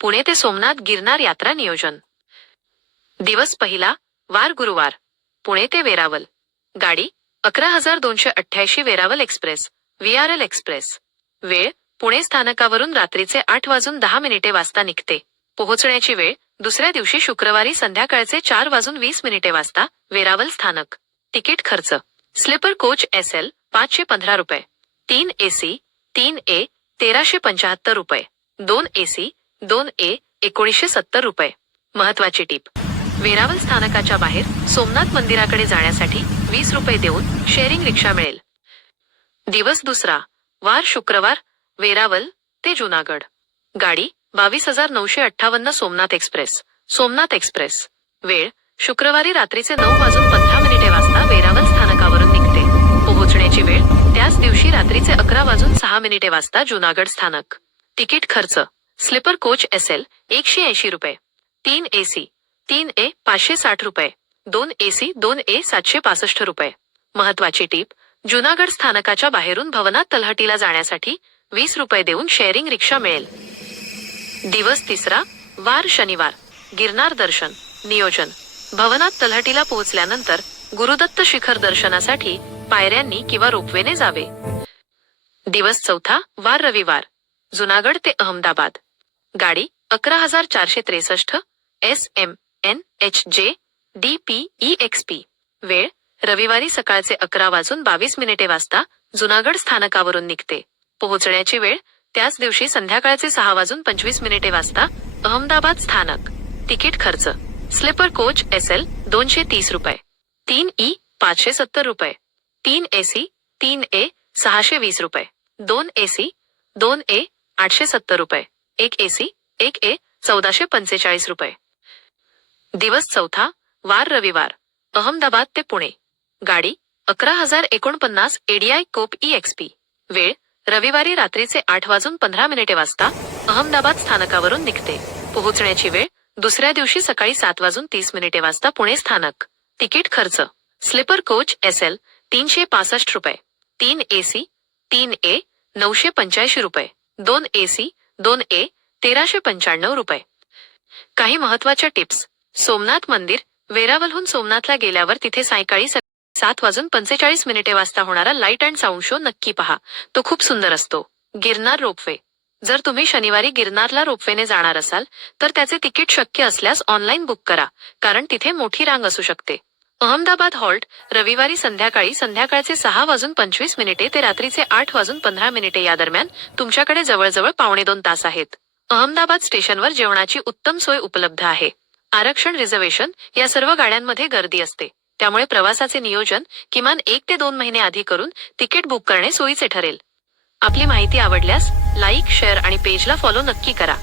पुणे ते सोमनाथ गिरनार यात्रा नियोजन. दिवस पहिला वार गुरुवार पुणे ते वेरावल. गाडी अकरा हजार दोनशे अठ्ठ्याऐंशी वेरावल एक्सप्रेस व्हीआरएल एक्सप्रेस. वेळ पुणे स्थानकावरून रात्रीचे आठ वाजून दहा मिनिटे वाजता निघते. पोहोचण्याची वेळ दुसऱ्या दिवशी शुक्रवारी संध्याकाळचे चार वाजून वीस मिनिटे वाजता वेरावल स्थानक. तिकीट खर्च. स्लीपर कोच एस एल पाचशे पंधरा रुपये. तीन एसी तीन ए तेराशे पंचाहत्तर रुपये. दोन एसी दोन ए एकोणीसशे सत्तर रुपये. महत्वाची टीप. वेरावल स्थानकाच्या बाहेर सोमनाथ मंदिराकडे जाण्यासाठी वीस रुपये देऊन शेअरिंग रिक्षा मिळेल. दिवस दुसरा वार शुक्रवार वेरावल ते जुनागड. गाडी बावीस हजार नऊशे अठ्ठावन्न सोमनाथ एक्सप्रेस. सोमनाथ एक्सप्रेस. वेळ शुक्रवारी रात्रीचे नऊ वाजून पंधरा मिनिटे वाजता वेरावल स्थानकावरून निघते. पोहोचण्याची वेळ त्याच दिवशी रात्रीचे अकरा वाजून सहा मिनिटे वाजता जुनागड स्थानक. तिकीट खर्च स्लीपर कोच एस एल एकशे ऐंशी रुपये. तीन एसी तीन ए पाचशे साठ रुपये. दोन एसी दोन ए सातशे पासष्ट रुपये. महत्वाची टीप जुनागड स्थानकाच्या बाहेरून भवनात तलहटीला जाण्यासाठी वीस रुपये देऊन शेअरिंग रिक्षा मिळेल. दिवस तिसरा वार शनिवार. गिरनार दर्शन नियोजन. भवनात तलहटीला पोहोचल्यानंतर गुरुदत्त शिखर दर्शनासाठी पायऱ्यांनी किंवा रोपवेने जावे. दिवस चौथा वार रविवार. जुनागड ते अहमदाबाद. गाडी अकरा हजार चारशे त्रेसष्ट S M N H J D P E X P. वेळ रविवारी सकाळचे अकरा वाजून बावीस मिनिटे वाजता जुनागड स्थानकावरून निघते. पोहोचण्याची वेळ त्याच दिवशी संध्याकाळचे सहा वाजून पंचवीस मिनिटे वाजता अहमदाबाद स्थानक. तिकीट खर्च. स्लीपर कोच एस एल दोनशे तीस रुपये. तीन ई पाचशे सत्तर रुपये. तीन एसी तीन ए सहाशे वीस रुपये. दोन एसी दोन ए आठशे सत्तर रुपये. एक एसी एक ए चौदाशे पंचेचाळीस रुपये. दिवस चौथा वार रविवार अहमदाबाद ते पुणे. गाडी अकरा हजार एकोणपन्नास एडीआय कोप ई एक्सपी वेळ रविवारी रात्रीचे आठ वाजून पंधरा मिनिटे वाजता अहमदाबाद स्थानकावरून निघते. पोहोचण्याची वेळ दुसऱ्या दिवशी सकाळी सात वाजून तीस मिनिटे वाजता पुणे स्थानक. तिकीट खर्च स्लीपर कोच एस एल तीनशे पासष्ट रुपये. तीन एसी तीन ए नऊशे पंच्याऐंशी रुपये. दोन एसी दोन ए तेराशे पंच्याण्णव रुपये. काही महत्त्वाच्या टिप्स. सोमनाथ मंदिर वेरावलहून सोमनाथला गेल्यावर तिथे सायंकाळी सात वाजून पंचेचाळीस मिनिटे वाजता होणारा लाइट अँड साऊंड शो नक्की पहा. तो खूप सुंदर असतो. गिरनार रोपवे. जर तुम्ही शनिवारी गिरनारला रोपवेने जाणार असाल तर त्याचे तिकीट शक्य असल्यास ऑनलाईन बुक करा कारण तिथे मोठी रांग असू शकते. अहमदाबाद हॉल्ट रविवारी संध्याकाळी संध्याकाळचे सहा वाजून पंचवीस मिनिटे ते रात्रीचे आठ वाजून पंधरा मिनिटे या दरम्यान तुमच्याकडे जवळजवळ पावणे दोन तास आहेत. अहमदाबाद स्टेशनवर जेवणाची उत्तम सोय उपलब्ध आहे. आरक्षण रिझर्वेशन या सर्व गाड्यांमध्ये गर्दी असते. त्यामुळे प्रवासाचे नियोजन किमान एक ते दोन महिने आधी करून तिकीट बुक करणे सोयीचे ठरेल. आपली माहिती आवडल्यास लाईक शेअर आणि पेजला फॉलो नक्की करा.